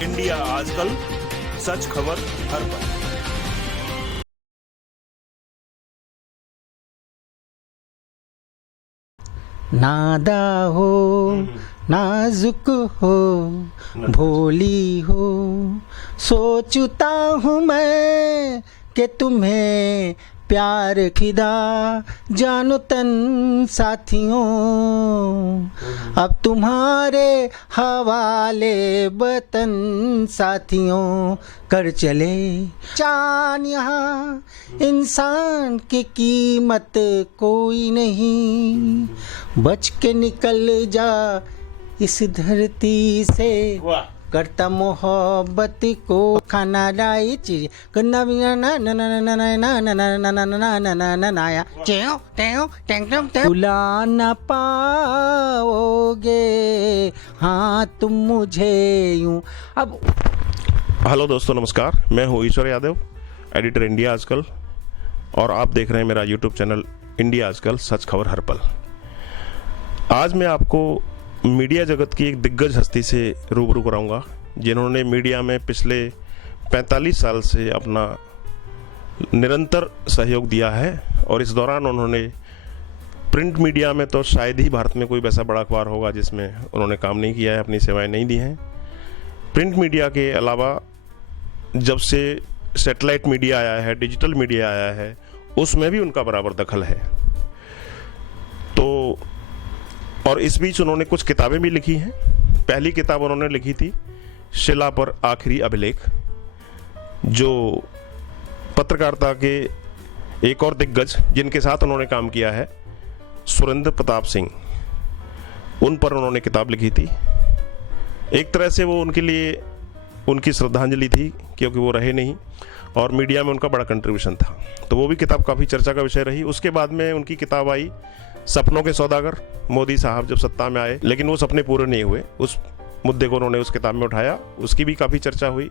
India आजकल, सच खबर हर पल। नादा हो, नाजुक हो, भोली हो, सोचता हूँ मैं कि तुम्हें प्यार खिदा जानो तन साथियों, अब तुम्हारे हवाले वतन साथियों, कर चले चान यहाँ इंसान की कीमत कोई नहीं, बच के निकल जा इस धरती से, करता मोहब्बत को खाना लाई चीज करना भी ना ना ना ना ना ना ना ना ना ना ना ना ना ना नाया चेओ टेओ टेंग टेंग बुला ना पाओगे हाँ तुम मुझे यूं। अब हेलो दोस्तों, नमस्कार। मैं हूँ ईश्वर यादव, एडिटर इंडिया आजकल, और आप देख रहे हैं मेरा यूट्यूब चैनल इंडिया आजकल, सच खबर हर पल। आज मैं आपको मीडिया जगत की एक दिग्गज हस्ती से रूबरू कराऊंगा, जिन्होंने मीडिया में पिछले 45 साल से अपना निरंतर सहयोग दिया है। और इस दौरान उन्होंने प्रिंट मीडिया में तो शायद ही भारत में कोई वैसा बड़ा अखबार होगा जिसमें उन्होंने काम नहीं किया है, अपनी सेवाएं नहीं दी हैं। प्रिंट मीडिया के अलावा जब से सैटेलाइट मीडिया आया है, डिजिटल मीडिया आया है, उसमें भी उनका बराबर दखल है। तो और इस बीच उन्होंने कुछ किताबें भी लिखी हैं। पहली किताब उन्होंने लिखी थी शिला पर आखिरी अभिलेख, जो पत्रकारिता के एक और दिग्गज जिनके साथ उन्होंने काम किया है, सुरेंद्र प्रताप सिंह, उन पर उन्होंने किताब लिखी थी। एक तरह से वो उनके लिए उनकी श्रद्धांजलि थी, क्योंकि वो रहे नहीं और मीडिया में उनका बड़ा कंट्रीब्यूशन था। तो वो भी किताब काफ़ी चर्चा का विषय रही। उसके बाद में उनकी किताब आई सपनों के सौदागर। मोदी साहब जब सत्ता में आए, लेकिन वो सपने पूरे नहीं हुए, उस मुद्दे को उन्होंने उस किताब में उठाया, उसकी भी काफ़ी चर्चा हुई,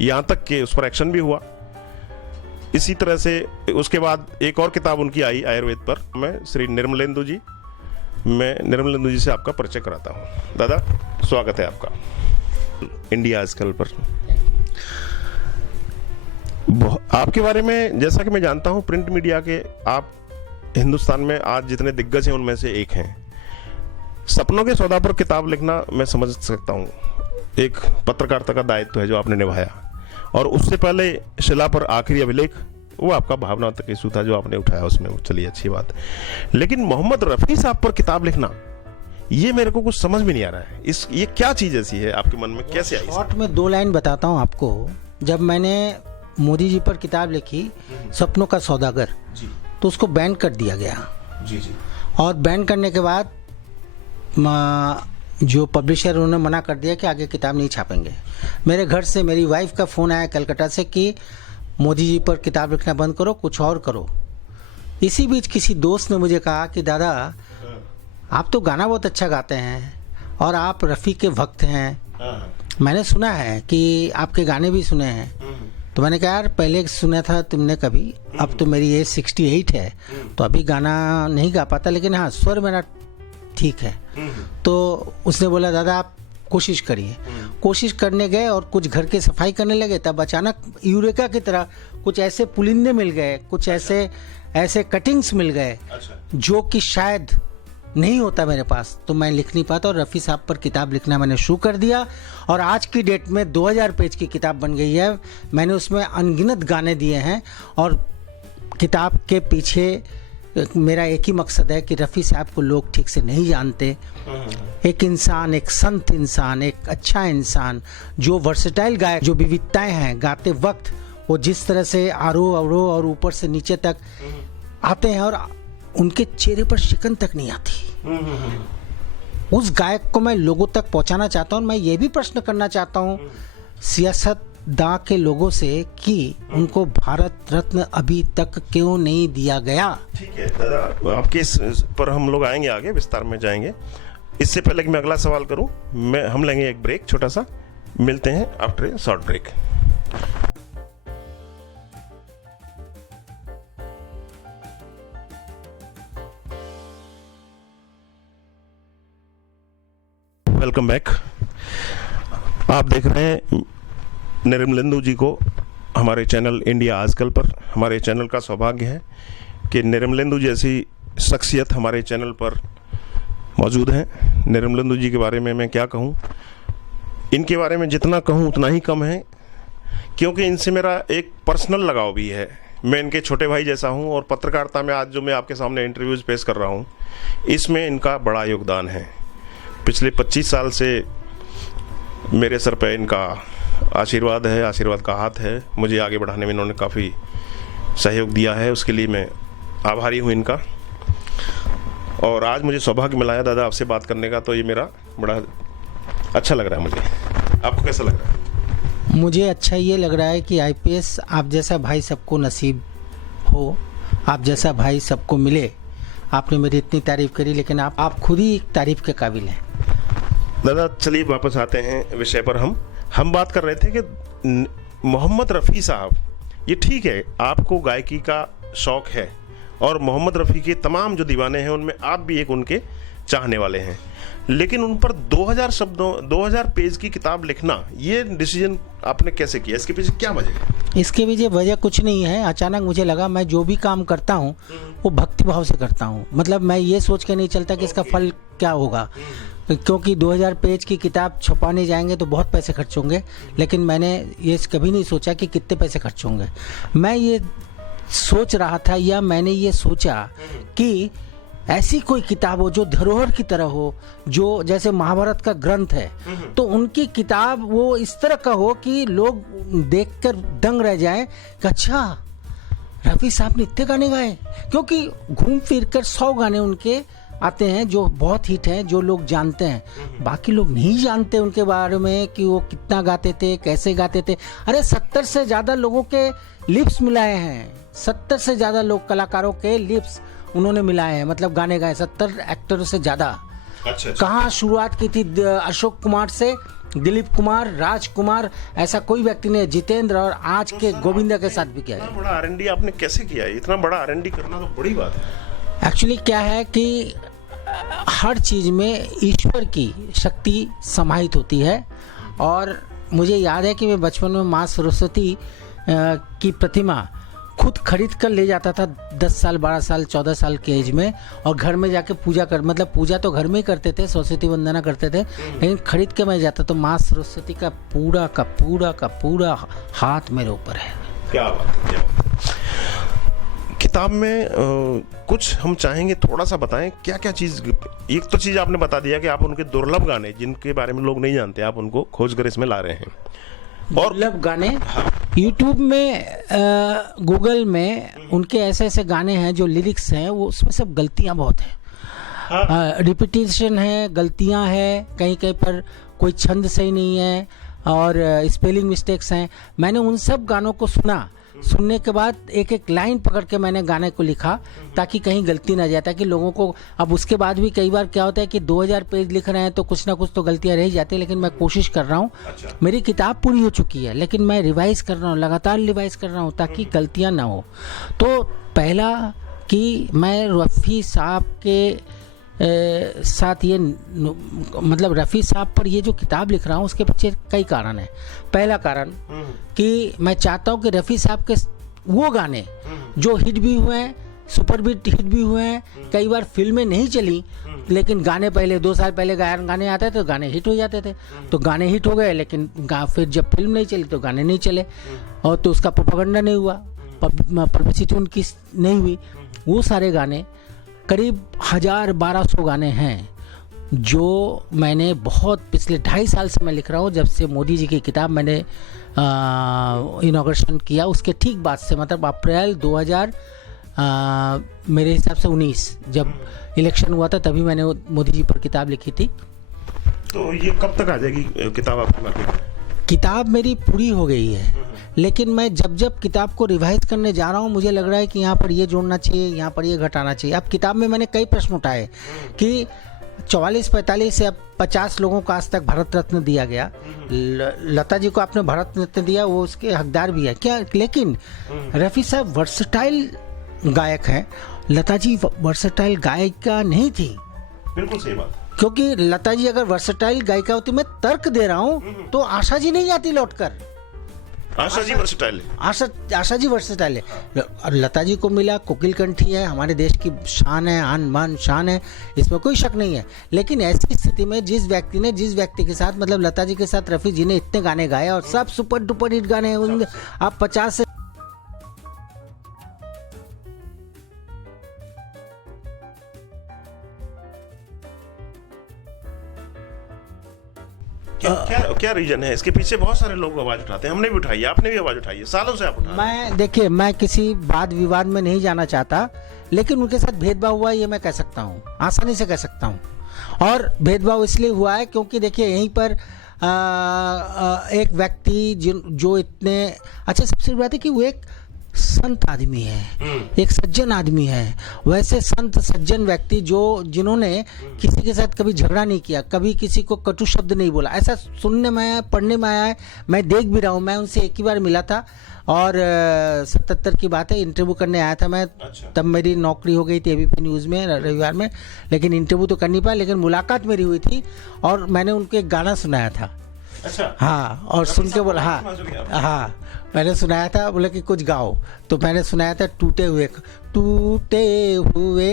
यहाँ तक कि उस पर एक्शन भी हुआ। इसी तरह से उसके बाद एक और किताब उनकी आई आयुर्वेद पर। मैं श्री निर्मलेंदु जी, मैं निर्मलेंदु जी से आपका परिचय कराता हूँ। दादा, स्वागत है आपका इंडिया आजकल पर। आपके बारे में जैसा कि मैं जानता हूँ, प्रिंट मीडिया के आप हिंदुस्तान में आज जितने दिग्गज हैं उनमें से एक हैं। सपनों के सौदा पर किताब लिखना मैं समझ सकता हूँ, एक पत्रकारिता का दायित्व है जो आपने निभाया। और उससे पहले शिला पर आखिरी अभिलेख, वो आपका भावनात्मक इशू था जो आपने उठाया, उसमें चलिए अच्छी बात है। लेकिन मोहम्मद रफ़ी साहब पर किताब लिखना, ये मेरे को कुछ समझ में नहीं आ रहा है। ये क्या चीज़ ऐसी है आपके मन में, कैसे आई? शॉर्ट में 2 लाइन बताता हूँ आपको। जब मैंने मोदी जी पर किताब लिखी सपनों का सौदागर, तो उसको बैन कर दिया गया। जी। और बैन करने के बाद जो पब्लिशर, उन्होंने मना कर दिया कि आगे किताब नहीं छापेंगे। मेरे घर से मेरी वाइफ का फ़ोन आया कलकत्ता से कि मोदी जी पर किताब लिखना बंद करो, कुछ और करो। इसी बीच किसी दोस्त ने मुझे कहा कि दादा, आप तो गाना बहुत अच्छा गाते हैं और आप रफ़ी के भक्त हैं, मैंने सुना है कि आपके गाने भी सुने हैं। तो मैंने कहा यार, पहले सुना था तुमने कभी, अब तो मेरी एज 68 है, तो अभी गाना नहीं गा पाता, लेकिन हाँ स्वर मेरा ठीक है। तो उसने बोला दादा आप कोशिश करिए। कोशिश करने गए और कुछ घर की सफाई करने लगे, तब अचानक यूरेका की तरह कुछ ऐसे पुलिंदे मिल गए, कुछ ऐसे कटिंग्स मिल गए जो कि शायद नहीं होता मेरे पास, तो मैं लिख नहीं पाता। और रफ़ी साहब पर किताब लिखना मैंने शुरू कर दिया और आज की डेट में 2000 पेज की किताब बन गई है। मैंने उसमें अनगिनत गाने दिए हैं और किताब के पीछे मेरा एक ही मकसद है कि रफ़ी साहब को लोग ठीक से नहीं जानते। एक इंसान, एक संत इंसान, एक अच्छा इंसान, जो वर्सेटाइल गायक, जो विविधताएं हैं गाते वक्त, वो जिस तरह से आरोह अवरोह और ऊपर से नीचे तक आते हैं और उनके चेहरे पर शिकन तक नहीं आती। उस गायक को मैं लोगों तक पहुंचाना चाहता हूं। मैं ये भी प्रश्न करना चाहता हूं सियासतदां के लोगों से कि उनको भारत रत्न अभी तक क्यों नहीं दिया गया। ठीक है दादा, आपके इस पर हम लोग आएंगे, आगे विस्तार में जाएंगे। इससे पहले कि मैं अगला सवाल करूं, हम लेंगे एक ब्रेक छोटा सा। मिलते हैं after a short break. Welcome back. आप देख रहे हैं निर्मलेंदु जी को हमारे चैनल इंडिया आजकल पर। हमारे चैनल का सौभाग्य है कि निर्मलेंदु जैसी शख्सियत हमारे चैनल पर मौजूद हैं। निर्मलेंदु जी के बारे में मैं क्या कहूँ, इनके बारे में जितना कहूँ उतना ही कम है, क्योंकि इनसे मेरा एक पर्सनल लगाव भी है। मैं इनके छोटे भाई जैसा हूँ और पत्रकारिता में आज जो मैं आपके सामने इंटरव्यूज़ पेश कर रहा हूँ, इसमें इनका बड़ा योगदान है। पिछले 25 साल से मेरे सर पे इनका आशीर्वाद है, आशीर्वाद का हाथ है। मुझे आगे बढ़ाने में इन्होंने काफ़ी सहयोग दिया है, उसके लिए मैं आभारी हूँ इनका। और आज मुझे सौभाग्य मिला है दादा आपसे बात करने का, तो ये मेरा बड़ा अच्छा लग रहा है मुझे। आपको कैसा लग रहा है? मुझे अच्छा ये लग रहा है कि आईपीएस आप जैसा भाई सबको नसीब हो, आप जैसा भाई सबको मिले। आपने मेरी इतनी तारीफ करी, लेकिन आप खुद ही तारीफ के काबिल हैं। दादा चलिए वापस आते हैं विषय पर। हम बात कर रहे थे कि मोहम्मद रफ़ी साहब, ये ठीक है आपको गायकी का शौक़ है और मोहम्मद रफ़ी के तमाम जो दीवाने हैं उनमें आप भी एक उनके चाहने वाले हैं, लेकिन उन पर 2000 पेज की किताब लिखना, ये डिसीजन आपने कैसे किया? इसके पीछे क्या वजह है? इसके पीछे वजह कुछ नहीं है। अचानक मुझे लगा मैं जो भी काम करता हूँ वो भक्ति भाव से करता हूँ। मतलब मैं ये सोच के नहीं चलता कि इसका फल क्या होगा, क्योंकि 2000 पेज की किताब छपाने जाएंगे तो बहुत पैसे खर्च होंगे, लेकिन मैंने ये कभी नहीं सोचा कि कितने पैसे खर्च होंगे। मैं ये सोच रहा था, या मैंने ये सोचा कि ऐसी कोई किताब हो जो धरोहर की तरह हो, जो जैसे महाभारत का ग्रंथ है, तो उनकी किताब वो इस तरह का हो कि लोग देखकर दंग रह जाएं कि अच्छा रफ़ी साहब ने इतने गाने गाए। क्योंकि घूम फिर कर 100 गाने उनके आते हैं जो बहुत हिट हैं, जो लोग जानते हैं। बाकी लोग नहीं जानते उनके बारे में कि वो कितना गाते थे, कैसे गाते थे। अरे 70 से ज़्यादा लोगों के लिप्स मिलाए हैं, 70 से ज़्यादा लोग कलाकारों के लिप्स उन्होंने मिलाए हैं, मतलब गाने गाए 70 एक्टरों से ज़्यादा। अच्छा। कहाँ शुरुआत की थी अशोक कुमार से, दिलीप कुमार, राजकुमार, ऐसा कोई व्यक्ति ने, जितेंद्र, और आज के गोविंदा के साथ भी किया है। इतना बड़ा R&D आपने कैसे किया है? इतना बड़ा R&D करना तो बड़ी बात है। एक्चुअली क्या है कि हर चीज़ में ईश्वर की शक्ति समाहित होती है। और मुझे याद है कि मैं बचपन में माँ सरस्वती की प्रतिमा खुद खरीद कर ले जाता था 10 साल, 12 साल, 14 साल के एज में, और घर में जाके पूजा कर, मतलब पूजा तो घर में ही करते थे, सरस्वती वंदना करते थे, लेकिन खरीद के मैं जाता तो माँ सरस्वती का पूरा हाथ मेरे ऊपर है। क्या बात है, क्या बात है। किताब में कुछ हम चाहेंगे थोड़ा सा बताएं, क्या क्या चीज़। एक तो चीज़ आपने बता दिया कि आप उनके दुर्लभ गाने जिनके बारे में लोग नहीं जानते, आप उनको खोज कर इसमें ला रहे हैं। और दुर्लभ गाने यूट्यूब में, गूगल में उनके ऐसे ऐसे गाने हैं जो लिरिक्स हैं, वो उसमें सब गलतियां बहुत हैं। रिपीटेशन है, गलतियां हैं, कहीं कहीं पर कोई छंद सही नहीं है और स्पेलिंग मिस्टेक्स हैं। मैंने उन सब गानों को सुनने के बाद एक एक लाइन पकड़ के मैंने गाने को लिखा, ताकि कहीं गलती ना जाए, ताकि लोगों को। अब उसके बाद भी कई बार क्या होता है कि 2000 पेज लिख रहे हैं तो कुछ ना कुछ तो गलतियां रह जाती है, लेकिन मैं कोशिश कर रहा हूँ। अच्छा। मेरी किताब पूरी हो चुकी है, लेकिन मैं रिवाइज कर रहा हूँ, लगातार रिवाइज कर रहा हूँ, ताकि गलतियाँ ना हो। तो पहला कि मैं रफ़ी साहब के साथ ये, मतलब रफ़ी साहब पर ये जो किताब लिख रहा हूँ उसके पीछे कई कारण हैं। पहला कारण कि मैं चाहता हूँ कि रफ़ी साहब के वो गाने जो हिट भी हुए हैं, सुपर हिट भी हुए हैं, कई बार फिल्में नहीं चली, लेकिन गाने पहले 2 साल पहले गाने आते थे तो गाने हिट हो जाते थे, तो गाने हिट हो गए, लेकिन फिर जब फिल्म नहीं चली तो गाने नहीं चले, और तो उसका प्रोपेगेंडा नहीं हुआ, पब्लिसिटी उनकी नहीं हुई। वो सारे गाने, करीब 1000-1200 गाने हैं जो मैंने बहुत पिछले 2.5 साल से मैं लिख रहा हूँ। जब से मोदी जी की किताब मैंने इनॉग्रेशन किया, उसके ठीक बाद से, मतलब अप्रैल 2000 मेरे हिसाब से 19, जब इलेक्शन हुआ था, तभी मैंने मोदी जी पर किताब लिखी थी। तो ये कब तक आ जाएगी किताब आपकी मार्केट में? किताब मेरी पूरी हो गई है, लेकिन मैं जब किताब को रिवाइज करने जा रहा हूँ, मुझे लग रहा है कि यहाँ पर ये जोड़ना चाहिए, यहाँ पर ये घटाना चाहिए। अब किताब में मैंने कई प्रश्न उठाए कि 44-45 से अब 50 लोगों को आज तक भारत रत्न दिया गया। लता जी को आपने भारत रत्न दिया, वो उसके हकदार भी है क्या, लेकिन रफ़ी साहब वर्सेटाइल गायक हैं, लता जी वर्सेटाइल गायिका नहीं थी। बिल्कुल सही बात। क्योंकि लता जी अगर वर्सेटाइल गायिका होती, मैं तर्क दे रहा हूँ, तो आशा जी नहीं आती लौटकर। आशा जी वर्सेटाइल है। आशा जी वर्सेटाइल है। लता जी को मिला, कोकिल कंठी है, हमारे देश की शान है, आन बान शान है, इसमें कोई शक नहीं है। लेकिन ऐसी स्थिति में जिस व्यक्ति के साथ, मतलब लता जी के साथ रफ़ी जी ने इतने गाने गाए और सब सुपर डुपर हिट गाने हैं, आप 50 से क्या रीजन है इसके पीछे? बहुत सारे लोग आवाज उठाते हैं, हमने भी उठाई है, आपने भी आवाज उठाई है, सालों से आप उठा रहे हैं। देखिए, मैं किसी वाद विवाद में नहीं जाना चाहता, लेकिन उनके साथ भेदभाव हुआ ये मैं कह सकता हूँ, आसानी से कह सकता हूँ। और भेदभाव इसलिए हुआ है क्योंकि देखिए यहीं पर एक व्यक्ति जो इतने अच्छा, सबसे बड़ी बात है कि वो एक संत आदमी है, एक सज्जन आदमी है। वैसे संत सज्जन व्यक्ति जिन्होंने किसी के साथ कभी झगड़ा नहीं किया, कभी किसी को कटु शब्द नहीं बोला, ऐसा सुनने में आया, पढ़ने में आया है, मैं देख भी रहा हूँ। मैं उनसे एक ही बार मिला था और 77 की बात है, इंटरव्यू करने आया था मैं। अच्छा। तब मेरी नौकरी हो गई थी एबीपी न्यूज़ में रविवार में, लेकिन इंटरव्यू तो कर नहीं पाया, लेकिन मुलाकात मेरी हुई थी और मैंने उनको एक गाना सुनाया था। अच्छा। हाँ, और सुन के बोला, हाँ मैंने सुनाया था, बोले कि कुछ गाओ, तो मैंने सुनाया था टूटे हुए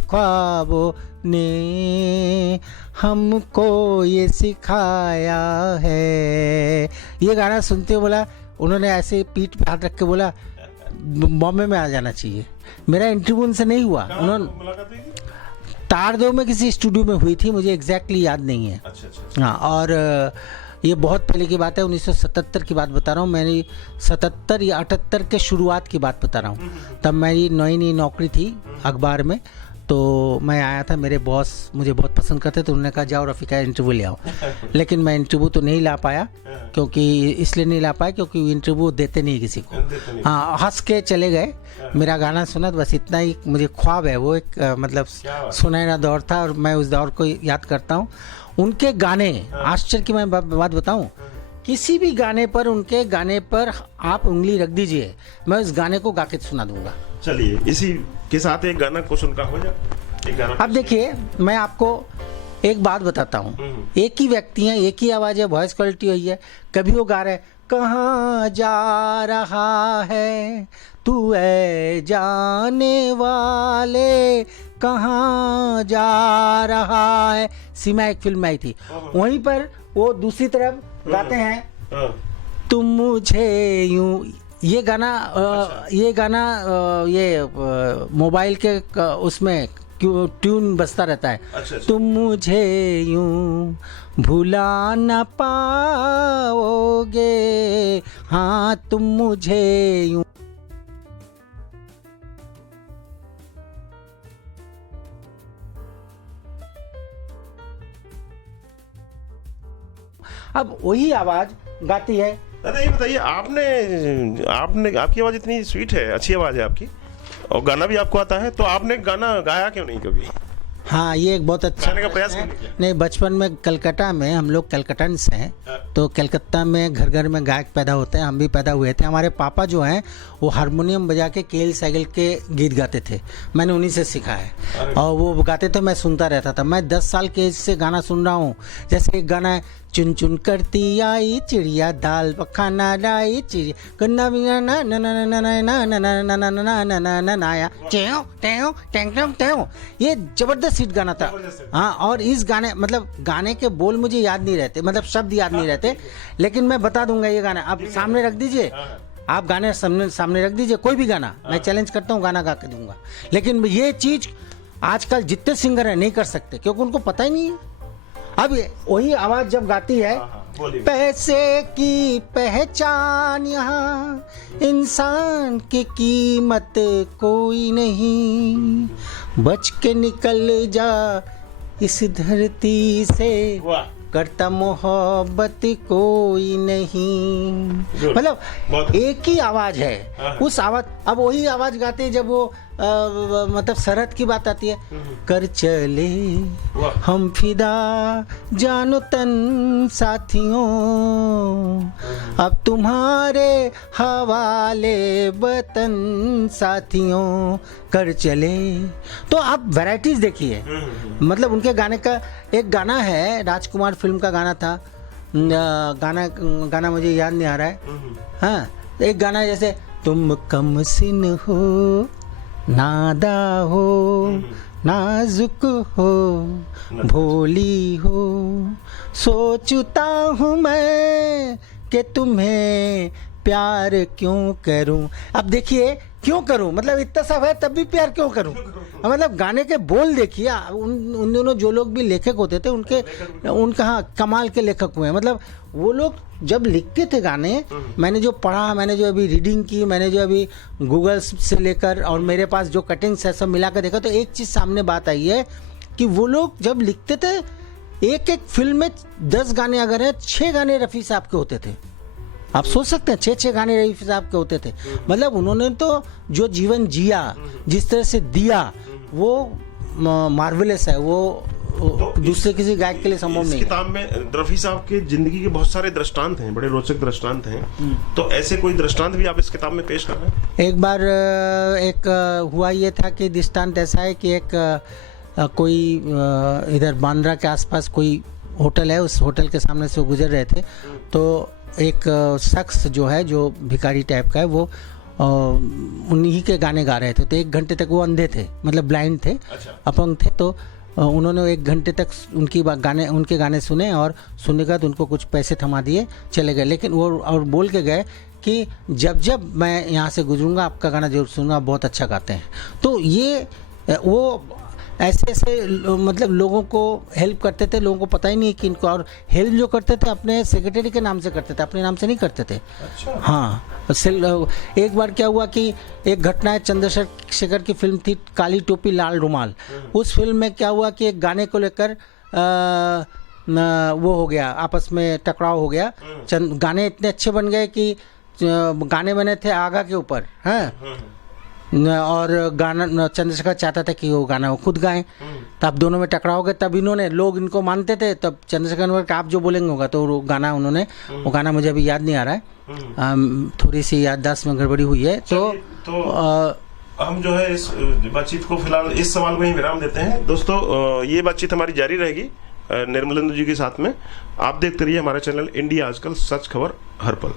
ख्वाबों ने हमको ये सिखाया है। ये गाना सुनते बोला, उन्होंने ऐसे पीठ पे हाथ रख के बोला बॉम्बे में आ जाना चाहिए। मेरा इंटरव्यू उनसे नहीं हुआ, उन्होंने तारदेव में किसी स्टूडियो में हुई थी, मुझे एग्जैक्टली याद नहीं है। अच्छा। हाँ, और ये बहुत पहले की बात है, 1977 की बात बता रहा हूँ। मेरी 77 या 78 के शुरुआत की बात बता रहा हूँ। तब मेरी नई नौकरी थी अखबार में, तो मैं आया था, मेरे बॉस मुझे बहुत पसंद करते, तो उन्होंने कहा जाओ रफ़ी का इंटरव्यू ले आओ। लेकिन मैं इंटरव्यू तो नहीं ला पाया, इसलिए नहीं ला पाया क्योंकि इंटरव्यू देते नहीं किसी को। हाँ, हंस के चले गए, मेरा गाना सुना, तो बस इतना ही मुझे ख्वाब है। वो एक मतलब सुनहरा दौर था और मैं उस दौर को याद करता हूँ। उनके गाने, आश्चर्य की मैं बात बताऊं, किसी भी गाने पर, उनके गाने पर आप उंगली रख दीजिए, मैं उस गाने को गा के सुना दूंगा। चलिए, इसी के साथ एक गाना कुछ उनका हो जाए, एक गाना। अब देखिए, मैं आपको एक बात बताता हूँ, एक ही व्यक्ति है, एक ही आवाज है, वॉइस क्वालिटी हुई है। कभी वो गा रहे, कहाँ जा रहा है तू ऐ जाने वाले, कहाँ जा रहा है। सीमा एक फिल्म में आई थी, वहीं पर वो दूसरी तरफ गाते हैं, तुम मुझे यूं। ये गाना मोबाइल के उसमें ट्यून बजता रहता है। अच्छा। तुम मुझे यूं भुला न पाओगे, हाँ तुम मुझे यूं। अब वही आवाज गाती है। दादा ये बताइए, आपने आपकी आवाज इतनी स्वीट है, अच्छी आवाज है आपकी, और गाना भी आपको आता है, तो आपने गाना गाया क्यों नहीं कभी? हाँ, ये एक बहुत अच्छा गाने का प्रयास क्यों नहीं किया? नहीं, बचपन में कलकत्ता में, हम लोग कलकत्तन हैं, तो कलकत्ता में घर घर में गायक पैदा होते हैं, हम भी पैदा हुए थे। हमारे पापा जो हैं वो हारमोनियम बजा के केएल सहगल के गीत गाते थे, मैंने उन्हीं से सीखा है, और वो गाते थे, मैं सुनता रहता था। मैं 10 साल के एज से गाना सुन रहा हूँ। जैसे एक गाना है, चुन चुन करती आई चिड़िया दाल पखाना लाई चिड़िया गन्ना बिना ना ना ना ना ना ना ना ना ना ना ना ना ना ना नाया टेओ टेओ टेंग टेओ। ये जबरदस्त हिट गाना था। हाँ, और इस गाने, मतलब गाने के बोल मुझे याद नहीं रहते, मतलब शब्द याद नहीं रहते, लेकिन मैं बता दूंगा ये गाना। आप सामने रख दीजिए, आप गाने सामने रख दीजिए, कोई भी गाना, मैं चैलेंज करता हूँ, गाना गा के दूंगा। लेकिन ये चीज आजकल जितने सिंगर हैं नहीं कर सकते, क्योंकि उनको पता ही नहीं है। अब वही आवाज जब गाती है, पैसे की पहचान यहाँ, इंसान की कीमत कोई नहीं, बच के निकल जा इस धरती से, करता मोहब्बत कोई नहीं। मतलब एक ही आवाज है, उस आवाज। अब वही आवाज गाते जब वो मतलब सरहद की बात आती है, कर चले हम फिदा जानो तन साथियों, अब तुम्हारे हवाले वतन साथियों कर चले। तो आप वैरायटीज देखिए, मतलब उनके गाने का एक गाना है, राजकुमार फिल्म का गाना था, गाना मुझे याद नहीं आ रहा है। हाँ, एक गाना है जैसे तुम कमसिन हो, नादा हो, नाजुक हो, भोली हो, सोचता हूँ मैं कि तुम्हें प्यार क्यों करूं। अब देखिए क्यों करूं, मतलब इतना सब है तब भी प्यार क्यों करूं। मतलब गाने के बोल देखिए, उन दोनों जो लोग भी लेखक होते थे उनका हाँ कमाल के लेखक हुए हैं। मतलब वो लोग जब लिखते थे गाने, मैंने जो पढ़ा, मैंने जो अभी रीडिंग की, मैंने जो अभी गूगल से लेकर और मेरे पास जो कटिंग्स है सब मिला कर देखा, तो एक चीज़ सामने बात आई है कि वो लोग जब लिखते थे एक एक फिल्म में 10 गाने अगर है 6 गाने रफ़ी साहब के होते थे। आप सोच सकते हैं 6 गाने रफ़ी साहब के होते थे। मतलब उन्होंने तो जो जीवन जिया, जिस तरह से दिया, वो मार्वेलस है, वो तो दूसरे किसी गायक के लिए संभव नहीं है। इस किताब में रफ़ी साहब के जिंदगी के बहुत सारे दृष्टांत हैं, बड़े रोचक दृष्टांत हैं। तो ऐसे कोई दृष्टांत भी आप इस किताब में पेश कर रहे हैं? एक बार हुआ ये था कि दृष्टांत ऐसा है कि एक कोई इधर बांद्रा के आसपास कोई होटल है, उस होटल के सामने से वो गुजर रहे थे, तो एक शख्स जो है, जो भिखारी टाइप का है, वो उन्हीं के गाने गा रहे थे। तो 1 घंटे तक वो अंधे थे, मतलब ब्लाइंड थे, अपंग थे। तो उन्होंने 1 घंटे तक उनके गाने सुने और सुनने के बाद उनको कुछ पैसे थमा दिए, चले गए। लेकिन वो और बोल के गए कि जब जब मैं यहाँ से गुजरूंगा आपका गाना जरूर सुनूंगा, बहुत अच्छा गाते हैं। तो ये वो ऐसे मतलब लोगों को हेल्प करते थे, लोगों को पता ही नहीं कि इनको, और हेल्प जो करते थे अपने सेक्रेटरी के नाम से करते थे, अपने नाम से नहीं करते थे। अच्छा। हाँ, एक बार क्या हुआ कि एक घटना है, चंद्रशेखर की फिल्म थी काली टोपी लाल रुमाल। उस फिल्म में क्या हुआ कि एक गाने को लेकर वो हो गया, आपस में टकराव हो गया। गाने इतने अच्छे बन गए कि गाने बने थे आगा के ऊपर, हैं, और गाना चंद्रशेखर चाहता था कि वो गाना वो खुद गाएं। तब दोनों में टकराव हो गए। तब लोग इनको मानते थे, तब चंद्रशेखर ने कहा आप जो बोलेंगे होगा। तो वो गाना उन्होंने, वो गाना मुझे अभी याद नहीं आ रहा है, थोड़ी सी याददाश्त में गड़बड़ी हुई है। तो हम जो है इस बातचीत को फिलहाल इस सवाल को ही विराम देते हैं। दोस्तों, ये बातचीत हमारी जारी रहेगी निर्मलेंद्र जी के साथ में। आप देखते रहिए हमारा चैनल इंडिया आजकल, सच खबर हर पल।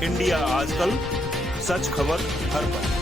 इंडिया आजकल, सच खबर हर पल।